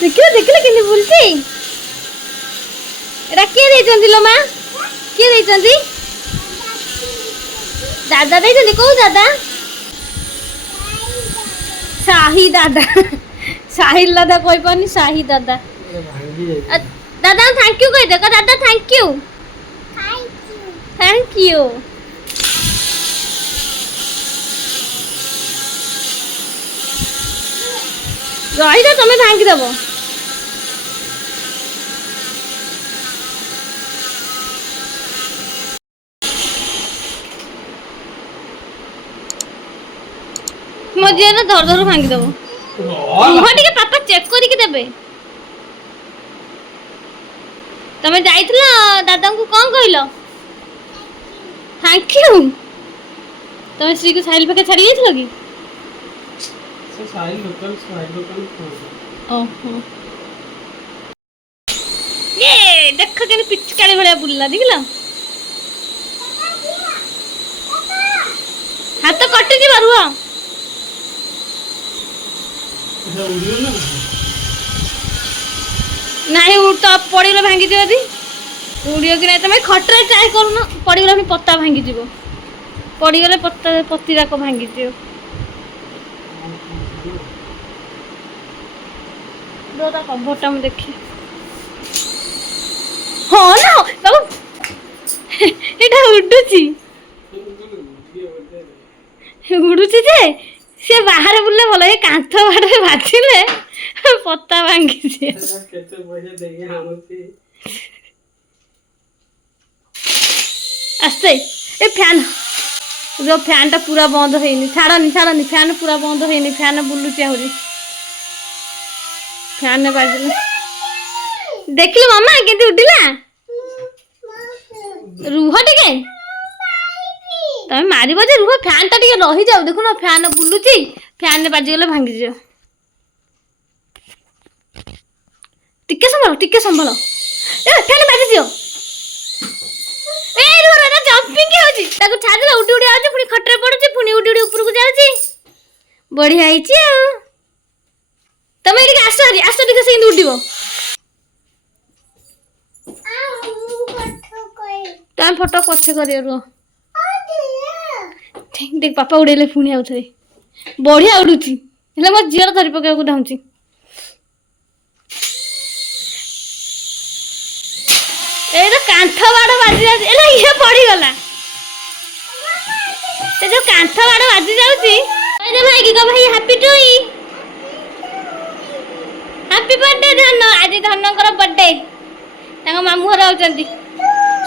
ଦେଖିଲେ ଦେଖିଲେ କେମିତି ବୁଲୁଛି। ଏଟା କିଏ ଦେଇଛନ୍ତି ଲୋ ମା? କିଏ ଦେଇଛନ୍ତି? ଦାଦା ଦେଇଛନ୍ତି। କୋଉ ଦାଦା? ସାହି ଦାଦା। ସାହିଲ ଦାଦା କହିପାରୁନି, ସାହି ଦାଦା। ଦାଦା ଥ୍ୟାଙ୍କ ୟୁ କହିଦେ। ଦାଦା ଥ୍ୟାଙ୍କ ୟୁ। Thank you. ରହିଥା, ତମେ ଭାଙ୍ଗିଦବ। ମୋ ଝିଅର ଧର ଧର ଭାଙ୍ଗିଦବ। ମୁହଁ ଟିକେ ପାପା ଚେକ୍ କରିକି ଦେବେ। ତମେ ଯାଇଥିଲ ଦାଦାଙ୍କୁ କଣ କହିଲ? Thank you. ତମେ ଶ୍ରୀକୁ ସାହିଲ ପାଖେ ଛାଡ଼ି ଯାଇଥିଲ କି? ଓହୋ। ଏ ଦେଖ କେମିତି ପିଚକାଳି ଭଳିଆ ବୁଲିଲା, ଦେଖିଲ? ହାତ କଟିଯିବ, ରୁହ। ନାଇଁ ତ ପଡ଼ିଗଲେ ଭାଙ୍ଗିଯିବ ଯଦି। ଉଡ଼ିବ କି ନାହିଁ ତମେ ଖଟରେ ଟ୍ରାଏ କରୁନ। ପଡ଼ିଗଲେ ପତା ଭାଙ୍ଗିଯିବ। ପଡ଼ିଗଲେ ପତି ଯାକ ଭାଙ୍ଗିଯିବ। ତା କଭରଟା ମୁଁ ଦେଖି। ହଁ ନା ବାବୁ, ଏଇଟା ଉଡୁଛି। ଉଡୁଛି ଯେ ସେ ବାହାରେ ବୁଲିଲେ ଭଲ। ଏ କାନ୍ଥ ବାଡ଼ରେ ବାଜିଲେ ପତା ଭାଙ୍ଗିଯିବ। ଆସ୍ତେ। ଏ ଫ୍ୟାନ୍ ଟା ପୁରା ବନ୍ଦ ହେଇନି। ଛାଡ଼ନି ଛାଡ଼ନି, ଫ୍ୟାନ୍ ପୁରା ବନ୍ଦ ହେଇନି। ଫ୍ୟାନ୍ ବୁଲୁଛି ଆହୁରି। ଫ୍ୟାନ୍ ବାଜିଲେ ଦେଖିଲୁ ମାମା କେମିତି ଉଠିଲା। ରୁହ ଟିକେ, ତମେ ମାରିବ ଯେ ରୁହ। ଫ୍ୟାନ୍ ଟା ଟିକେ ରହିଯାଉ। ଦେଖୁନ ଫ୍ୟାନ୍ ବୁଲୁଛି। ଫ୍ୟାନ୍ ବାଜିଗଲେ ଭାଙ୍ଗିଯିବ। ଟିକେ ସମ୍ଭାଳ, ଟିକେ ସମ୍ଭାଳ। ଏ ଫ୍ୟାନ୍ ବାଜିଯିବ। ଜମ୍ପିଂ ହଉଛି। ତାକୁ ଛାଡ଼ିଦେଲେ ଉଡ଼ି ଉଡ଼ି ଆଉଛି, ପୁଣି ଖଟରେ ପଡୁଛି, ପୁଣି ଉଡ଼ି ଉଡ଼ି ଉପରକୁ ଯାଉଛି। ବଢିଆ ହେଇଛି ଆଉ। ତମେ ଏଠିକି ଆସ, ଆସ ଟିକେ ସେମିତି ଉଡ଼ିବ। ତମେ ଫଟୋ ପଛେ କରିବା, ରୁହ। ଦେখ ପାପା ଉଡେଇଲେ ପୁଣି ଆଉଥରେ। ବଢିଆ ଉଡୁଛି, ହେଲେ ମୋ ଝିଅର ଧରି ପକେଇବାକୁ ଧାଉଛି। ଏଇଟା କାନ୍ଥ ବାଡ଼ ବାଜି ଯାଉଛି। ଏଲା ଇଏ ପଡ଼ିଗଲା। ସେ ଯୋଉ କାନ୍ଥ ବାଡ଼ ବାଜି ଯାଉଛି। ଭାଇକି କହ ଭାଇ ହାପି ଟୁଇ। ହାପି ବର୍ଥଡେ ଧନ। ଆଜି ଧନଙ୍କର ବର୍ଥଡେ। ତାଙ୍କ ମାମୁଁ ଘର ଆଉଛନ୍ତି।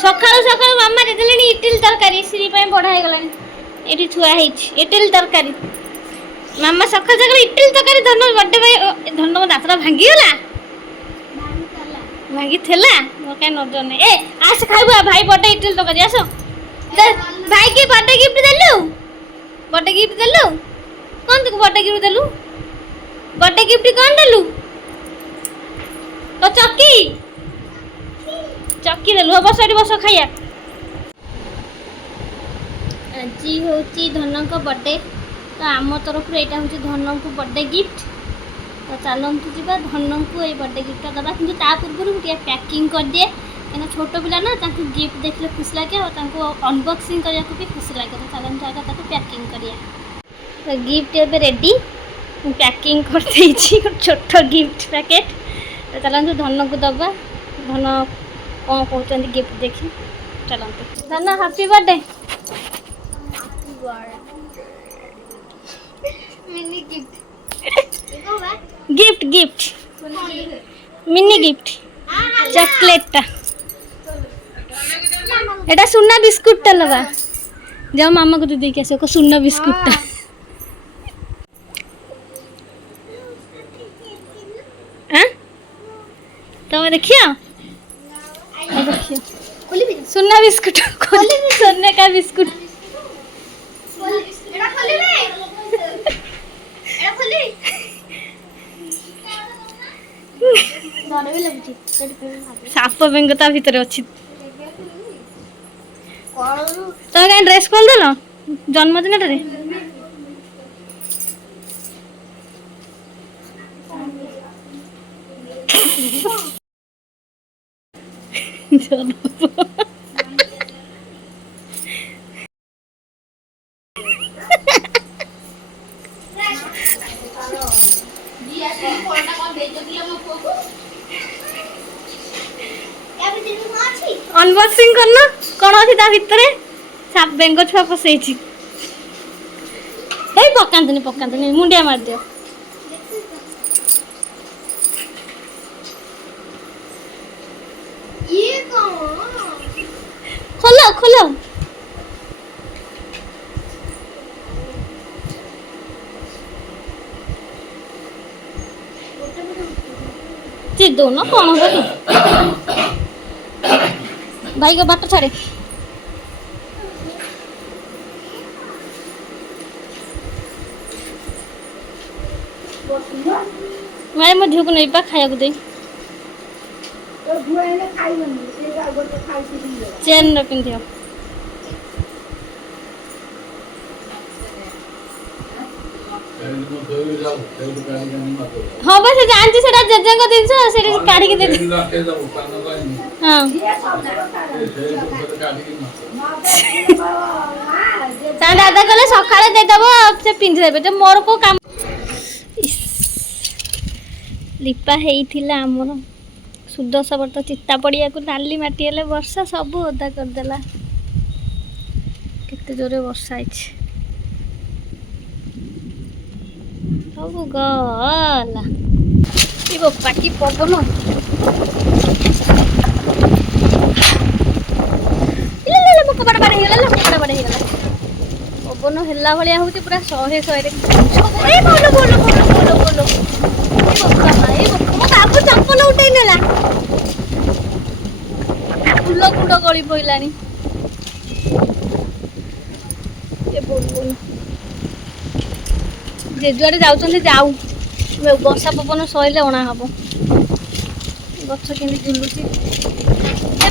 ସକାଳୁ ସକାଳୁ ମାମା ଦେଇଦେଲେଣି ଇଟିଲି ତରକାରୀ। ଶ୍ରୀ ପାଇଁ ବଢା ହେଇଗଲାଣି। ଏଠି ଥୁଆ ହେଇଛି ଇଟିଲି ତରକାରୀ। ମାମା ସକାଳୁ ସକାଳୁ ଇଟିଲି ତରକାରୀ ଧନ ବର୍ଥଡେ ପାଇଁ। ଧନ ଦାନ୍ତଟା ଭାଙ୍ଗିଗଲା। ଭାଙ୍ଗିଥିଲା ମୋର କାହିଁ ନଜର ନାହିଁ। ଏ ଆସ ଖାଇବୁ। ଭାଇ ବର୍ଥଡେ ଇଟିଲି ତରକାରୀ। ଆସ ଭାଇ କି ବର୍ଥଡେ ଗିଫ୍ଟ ଦେଲୁ। ବର୍ଥଡେ ଗିଫ୍ଟ ଦେଲୁ। କଣ ତୁ ବର୍ଥଡେ ଗିଫ୍ଟ ଦେଲୁ? ବର୍ଥଡେ ଗିଫ୍ଟ କଣ ଦେଲୁ? ତ ଚକି ଚକି ଦେଲୁ। ବସ ଏଠି ବସ ଖାଇବା। ଆଜି ହେଉଛି ଧନଙ୍କ ବର୍ଥଡେ। ତ ଆମ ତରଫରୁ ଏଇଟା ହେଉଛି ଧନଙ୍କୁ ବର୍ଥଡେ ଗିଫ୍ଟ। ତ ଚାଲନ୍ତୁ ଯିବା ଧନଙ୍କୁ ଏଇ ବର୍ଥଡେ ଗିଫ୍ଟଟା ଦେବା। କିନ୍ତୁ ତା ପୂର୍ବରୁ ମୁଁ ଟିକେ ପ୍ୟାକିଂ କରିଦିଏ। କାହିଁକିନା ଛୋଟ ପିଲା ନା, ତାଙ୍କୁ ଗିଫ୍ଟ ଦେଖିଲେ ଖୁସି ଲାଗେ ଆଉ ତାଙ୍କୁ ଅନବକ୍ସିଂ କରିବାକୁ ବି ଖୁସି ଲାଗେ। ତ ଚାଲନ୍ତୁ ଆଗ ତାକୁ ପ୍ୟାକିଂ କରିବା। ତ ଗିଫ୍ଟ ଏବେ ରେଡ଼ି। ମୁଁ ପ୍ୟାକିଂ କରିଦେଇଛି ଗୋଟେ ଛୋଟ ଗିଫ୍ଟ ପ୍ୟାକେଟ୍। ତ ଚାଲନ୍ତୁ ଧନକୁ ଦେବା। ଧନ କ'ଣ କହୁଛନ୍ତି ଗିଫ୍ଟ ଦେଖି। ଚାଲନ୍ତୁ। ଧନ happy birthday. Mini gift gift gift mini gift chocolate टा एटा सुना बिस्कुट टा लबा जाओ मामा को दे के आसो को सुना बिस्कुट टा हां तुम देखियो सुना बिस्कुट सोने का बिस्कुट साप बेंग ता भितर अच्छी ତମେ କାଇଁ ଡ୍ରେସ୍ କରିଦେଲ ଜନ୍ମଦିନଟାରେ? अनबॉक्सिंग करना कौन अच्छी ता भितर बेंग छुआ पसई पकानी मुंडिया मार दियो खोलो खोलो दोनों कौन हो भाई को बाट छाड़े मैं मो झील को नहीं पा खाया दे चेन न पिंधि हाँ बस जानती से जेजेंग दिन से काढ़ी दे हाँ दादा कहले सकाଳେ देदब से पिंधि देबे जे मोर को काम लिपा हेइथिला हमर सुदशा व्रत चित्ता पड़िया को नाली माटी हेले वर्षा सब ओदा कर देला केते जोरे वर्षा आइछ सब गला ई बप्पा की पवन ले मो कपड़ा बाड़े गेला कपड़ा बाड़े गेला पवन हेला भलिया होती पूरा 100 रे ए बोलो बोलो बोलो बोलो बोलो ए बप्पा मो बाबू चप्पल उठै नेला फुल कुंड गली पइलानी ए बोल बोल जे जुआड़े जाउछन जाऊ वर्षा पवन सहिले अणा हम गछ के झुलुची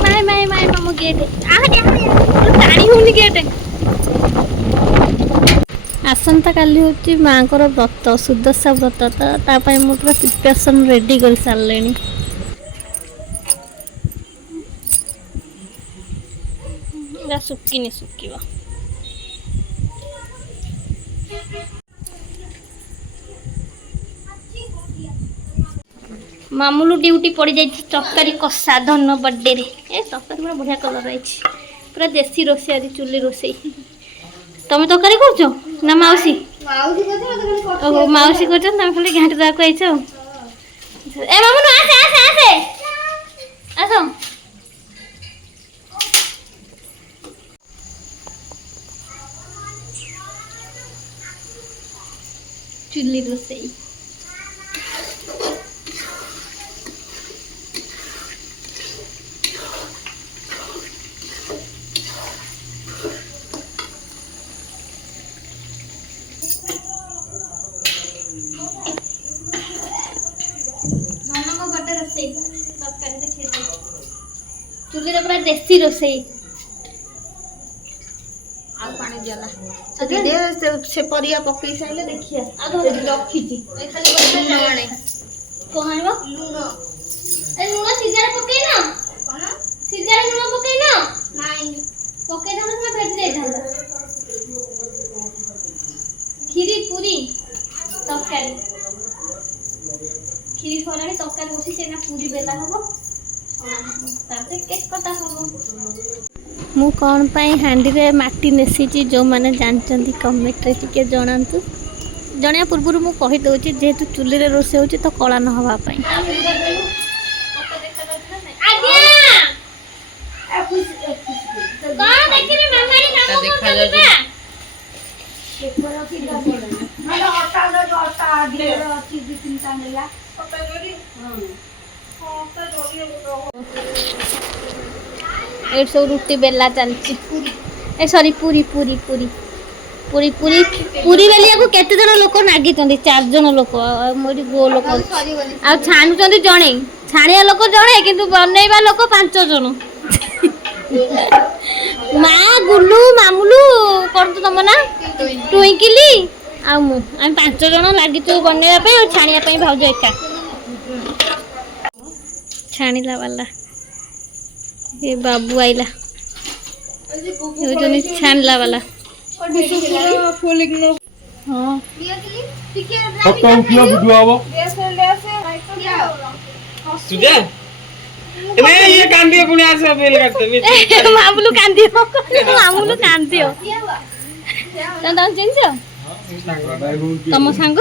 माए माए माए मामो गेट टाणी होनी गेट आसंता काली होची मांकर व्रत सुदशा व्रत ता पई मो पूरा प्रिपरेशन रेडी कर सारलेनी सुक्किनी सुक्किबा मामूलू ड्यूटी पड़ जाए तरकारी कषा धन बर्थडे रे ए तरकारी पूरा बढ़िया कलर रही पूरा देसी रोसे आज चुली रोसे तुम तरकारी कर ना मौसी ओहो मौसी कर खाली घाट दाक आई ए मामूलू आसे आसे आसे आसो चुली रोसे चुली रे पूरा देसी रोसई आ पानी जला सदी दे से परिया पकई साइले देखिया आ धर रखी छी ए खाली बच्चा जाने कोन आइबो लूण ए लूण सिजार पकई ना कोन सिजार लूण पकई ना नहीं पकई दाना ना भेज दे दाना खीरी पूरी तरकारी खीरी खरानी तरकारी बसी से ना पूरी बेला हबो मु कौन पाई हांडी रे माटी नेसी जो माने जानचंदी कमेंट रे टिके जणांतु जणिया पूर्व मु कहि दउची जेहेतु चुली रे रोसे होची तो कला न हवा पाई ए सब रुटी बेला चलची ए सॉरी पूरी पूरी पूरी पूरी पूरी पूरी बेलिया को केते जन लोक नागी चंदी 4 जन लोक मोरी गो लोक आ छानु चंदी जणे छाणिया लोक जणे किंतु बनेइबा लोक 5 जन मां ତମ ନା ଟୁଇଙ୍କିଲି ଆଉ ମୁଁ ଆମେ 5 ଜଣ ଲାଗିଛୁ ବନେଇବା ପାଇଁ ଆଉ ଛାଣିବା ପାଇଁ ଭାଉଜ ଏକା ଛାଣିଲା ବାଲା ଏ ବାବୁ ଆଇଲା ହେଉଛନ୍ତି ଛାଣିଲା ବାଲା ହଁ ଫଟୋ ଉଠିବ ଭିଡିଓ ହବ तुझे नहीं ये कांदियो पुणे आज बेल करते ମାମୁଲୁ କାନ୍ଦିବ ମାମୁଲୁ କାନ୍ଦିବ ତମ ତାକୁ ଚିହ୍ନିଛ ତମ ସାଙ୍ଗ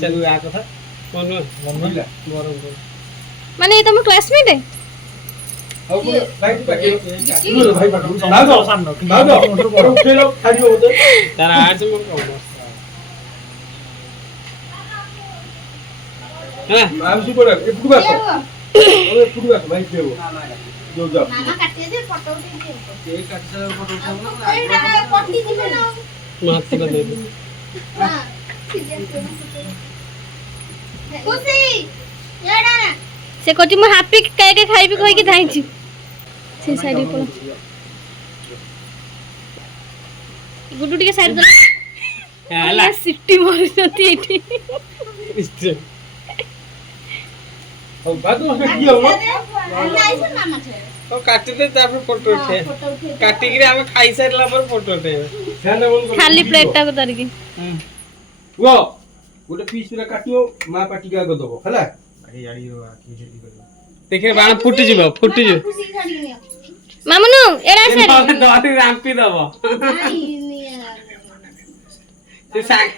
चल आ कथा कोन ମନଇଲା ମାନେ ତମ କ୍ଲାସମେଟ୍ ଆଉ ଭାଇ ପାଖେ ଭାଇ ପାଖେ ଭାଗ ସାମନ ଭାଗ ଉଠେଇଲ ଛାଡିବ ବୋଧେ तारा आज मो को हां ଆମସି ପଡା ଏପଟୁ ଆସ ଏପଟୁ ଆସ ଭାଇ ଖେବ ଯୋ ଯାଅ मामा काटिए दे फोटो उठेई दे ଏ କାଟରେ ଫଟୋ ଉଠାଉ ନା एटा पट्टी दिबे ना माथि को दे दे हां खुशी एडा ना ସେ କହୁଛି ମୁଁ ହାପି କେକ୍ ଖାଇବି କହିକି ଧାଇଁଛି ସେ ସାଇଡ୍ ପଳ ଗୁଡୁ ଟିକେ ସାଇଡ୍ ଦେ ହେଲା ସିଟି ମାରୁଛନ୍ତି ଏଠି ଆଉ ବାଦ ମତେ କିଏ ହବ नाइस मामा छे तो काटि दे तापर फोटो उठे फोटो उठेई काटि के हम खाई सारला पर फोटो उठे ଧ୍ୟାନ ବନ୍ଦ କର ଖାଲି ପ୍ଲେଟ୍ ଟାକୁ ଧରିକି ଓ ଗୋଟେ ପିସ୍ ରେ କାଟିਓ ମା ପାଟି କା ଦବ ହେଲା देखे बाण फुटी जीव खुशी छाड़ी नियो ମାମୁନୁ ଏରା ସାଇଡ୍ दरी रांपी दबो से साग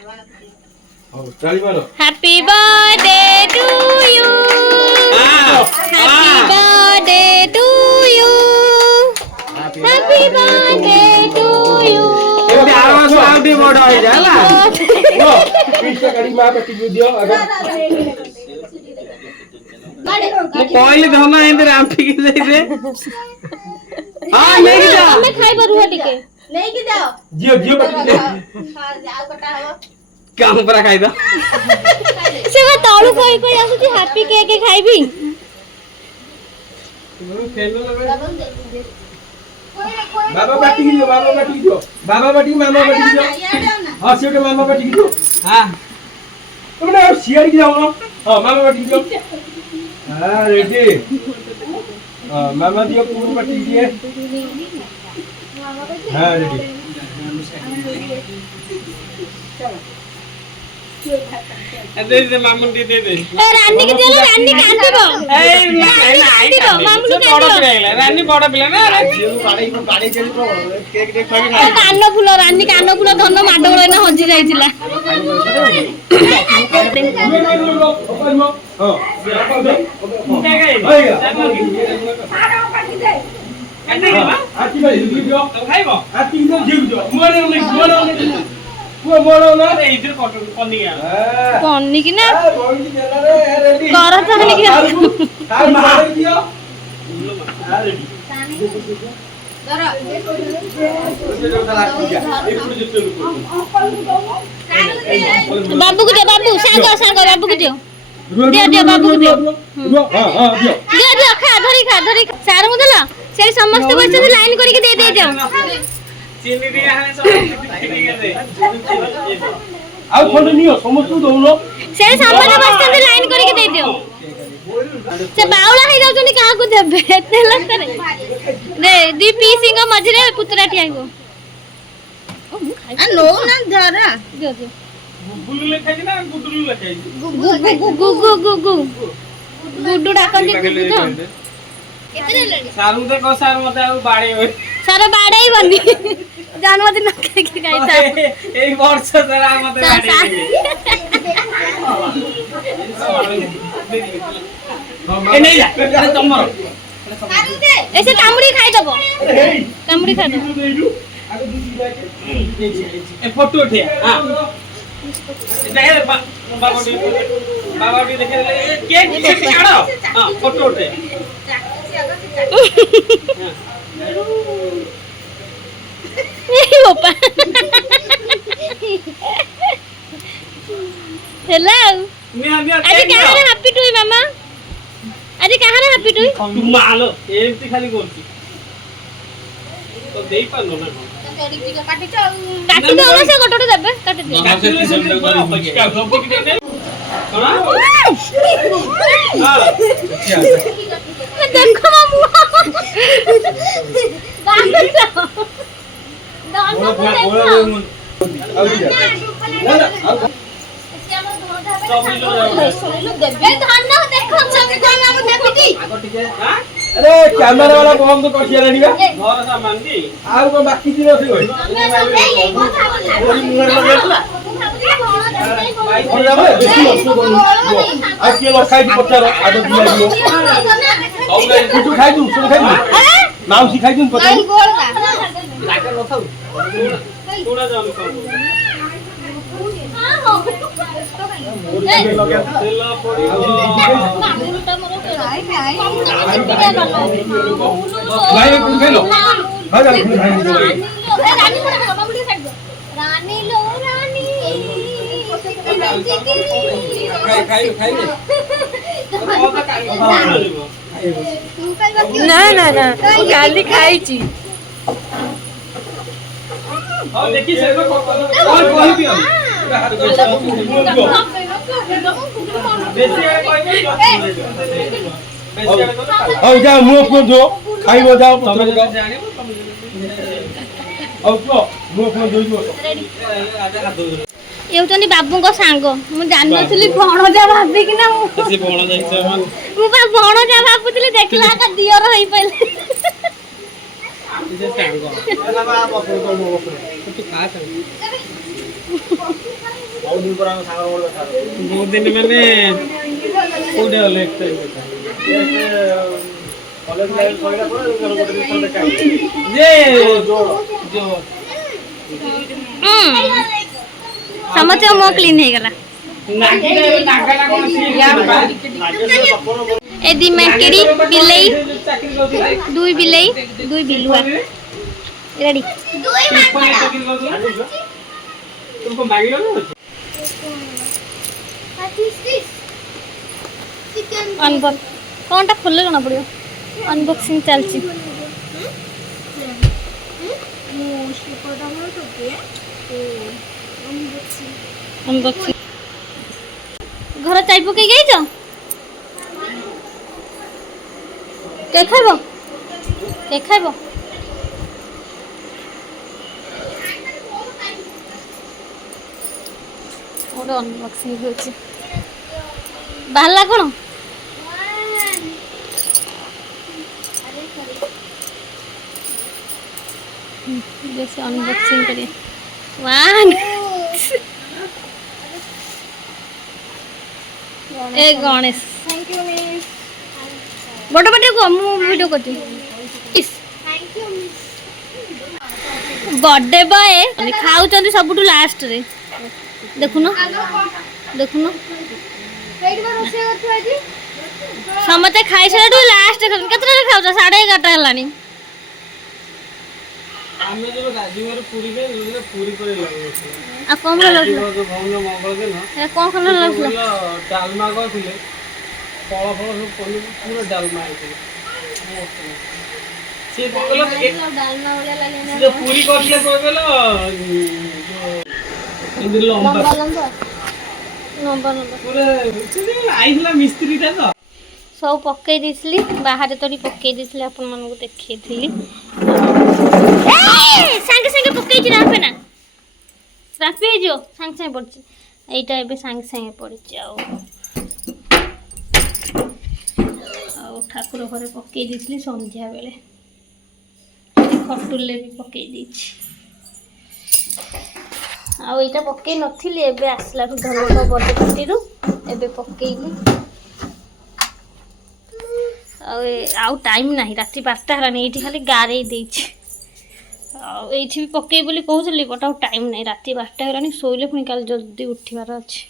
ହଉ ଚାଲି ମାର happy birthday to you happy birthday to you happy birthday to you एते आवाज आउटी बडो होई जाला ओ पिस रे काटी मा पाटी को दियो अगर मो कहली धन एते रांपी के जाई दे हां नहीं जा ଆମେ ଖାଇବା ରୁହ ଟିକେ नहीं कि जाओ जियो जियो पाटी दे हां जाओ कटा हो काम पर खाई दो ସେ ବା ତଳୁ କହି କହି ଆସୁଛି ହ୍ୟାପି କେକ୍ ଖାଇବି बाबा पाटी की दियो बाबा पाटी की दियो बाबा पाटी मामा पाटी की दियो एडा ना हां सेटे मामा पाटी की दियो हां तुमने सियारी की जाओ हां मामा पाटी की दियो हां रेडी हां मामा दियो पूरी पाटी दिए हां रेडी दे दे मामून दे दे ଏ ରାନୀ କି ଦେଲେ ରାନୀ କାନ୍ଦିବ ए नहीं କାନ୍ଦିବ ମାମୁନି बड़ କାନ୍ଦିବ पिला रानी बड़ पिला ना बाड़ी चली केक दे खाई ଏ କାନ ଫୁଲ ରାନୀ କାନ ଫୁଲ ଧନ ମାଡଗୋଳ ଏଇନା ହଜି ଯାଇଥିଲା हां आती भाई दियो खाइबो आती दियो जीव दियो मोरे वो मोरो ना इधर कटो पनिया ପନି କି ନା बोली देला रे रेडी କର ଚାହନି କି हां मार दियो हां रेडी दर ବାବୁ କୁ ଦିଅ ବାବୁ ସାଙ୍ଗ ସାଙ୍ଗ ବାବୁ କୁ ଦିଅ ଦିଅ ଦିଅ ବାବୁ କୁ ଦିଅ हां हां दियो ଦିଅ ଦିଅ ଖା ଧରି ସାର ମୁଁ ଦେଲ ସେଠି ସମସ୍ତେ ବସିଛନ୍ତି ଲାଇନ କରିକି ଦେଇ ଦେଇ ଯାଅ चीनी दिया है सब चीनी के दे ଆଉ ଖଣ୍ଡେ ନିଅ ସମସ୍ତଙ୍କୁ ଦଉନ ସେଠି ସମସ୍ତେ ବସିଛନ୍ତି ଲାଇନ କରିକି ଦେଇ ଦିଅ ସେ ବାଉଳା ହେଇ ଯାଉଛନ୍ତି କାହାକୁ ଦେବେ ଏତେ ଲକ୍ଷରେ ଦେ ଦି ପିସିଙ୍କ ମଝିରେ ପୁତୁରା ଠିଆ ହେଇବ आ नो ना धर ଦିଅ ଦିଅ गुल्लू लेखाई ना गुड्डू लेखाई ଗୁଗୁ ଗୁଡୁ ଡାକନ୍ତି ଗୁଗୁ ତ केते लेडी सारू दे को सार मते आ बाड़ी होय ସାର ବାଡେଇବନି ଜନ୍ମଦିନ କେକ୍ ଖାଇଥା एक वर्ष सारा मते बाड़ी ए नहीं जा तमरो सारू दे ଏ ସେ କାମୁଡି ଖାଇଦବ କାମୁଡି ଖାଇଦବ ए फोटो उठे हां देखे बाबा देखे केक काढो हां फोटो उठे এই বাবা হেল্ল मिया मिया আজ কেন হ্যাপি টু মামা ଆଜି କାହାର ହାପି ଟୁ? ମାଲୋ ଏମିତି ଖାଲି କରୁଛି ତ ଦେଇ ପାରୁନ ନା କଣ? କାଟି ଦଉନ ସେ ଗୋଟେ ଦେବେ କାଟି ଦିଅ। କାଟିଲେ ସେ ଅପେକ୍ଷା ସବୁ ଟିକେ ଦେ କଣ? ଦେଖ ମାମୁଁ अरे कैमरा वाला बम तो कटिया लेनी बा घर सामान दी आउ को बाकी दिन अछि होय ओरी मुहर लगेला और जाबे देखि लसो करू आ के ल खाइ पचार आदो दिया दियो कुटु खाइ दु सब खाइ माउसी खाइ दु पचार लागा न थाउ थोड़ा जाम कम तेल पड़ी भाई कुन खाइलो भाई जा कुन खाइ खाइ ना ना ना काली खाइची हां देखि से और कहि दियो बेसी आए कहि दियो बेसी आए औ जा मुंह को जो खाइ हो जाओ पत्र को जाने औ को मुंह को जो जो ये होतनी बाबूଙ୍କ ସାଙ୍ଗ ମୁଁ ଜାଣିନଥିଲି ଭଣଜା ଭାବିକିନା ମୁଁ से बोण जाइछ मान ମୁଁ ବା ଭଣଜା ଭାବୁଥିଲି ଦେଖିଲା କା ଦିଅର ହେଇ ପଇଲେ से सांग ना बा बपु तो मो बपु तू खा सांग बहुत दिन पर हम सांग बोल बैठा बहुत दिन मैंने कोडे वाले एक टाइम कॉलेज लाइफ सइला पर गोटे दिन देखा जे जो समझ मो क्लीन हो गला नागिला नागला कोन सी ए दी मेकेरी बिलेई चाकरी करथि दुई बिलेई दुई बिलुआ रेडी चाकरी करथि तुमको मागिलो ना अनबॉक्स कोनटा खोले ना पड़ियो अनबॉक्सिंग चलची अनबॉक्सिंग घर चाय पकई गई छ के खाइबो ओरे अनबॉक्सिंग होची बाहला कोन जैसे अनबॉक्सिंग करिए वन ए गणेश थैंक यू मिस बड़ बटे को मु वीडियो करती इस thank you miss birthday boy खाउचंदी सबुठु लास्ट रे देखुनो वेट बार रोसे करथु आजी समते खाइ साडू लास्ट केतरा खाउछ 11:30 हलानी आमे जो गाजीवर पूरी के पूरी करे लागो आ कम लागल जो भौन मंगल दिन ए कोन कोन लागल डालमा करथिले फल फल सब पनी पूरा डालमा आइथिले से बोलो डालना वाला लागे जो पूरी करले कहबेलो जो इंद्र लंबा नंबर पूरा आइला मिस्त्री ता तो सब पकई दिसली बाहर तोड़ी पकई दिसली अपन मन को देखैथिली संगे संगे पकई छी रापे ना रापे जो संगे संगे पड़छ एटा एबे संगे संगे पड़छ आ ठाकुर घरे पकई दिसली संध्या बेले खटुले भी पकई दीछि आ एटा पकई नथिली एबे आसला धनका बर्थडे पार्टी रु एबे पकईली आउ टाइम नहीं राति 12टा हलानी एठी खाली गारे देछि एठी भी पकई बोली कहउछली बट आउ टाइम नहीं राति 12टा हलानी सोइले पुनी काल जल्दी उठिबार अछि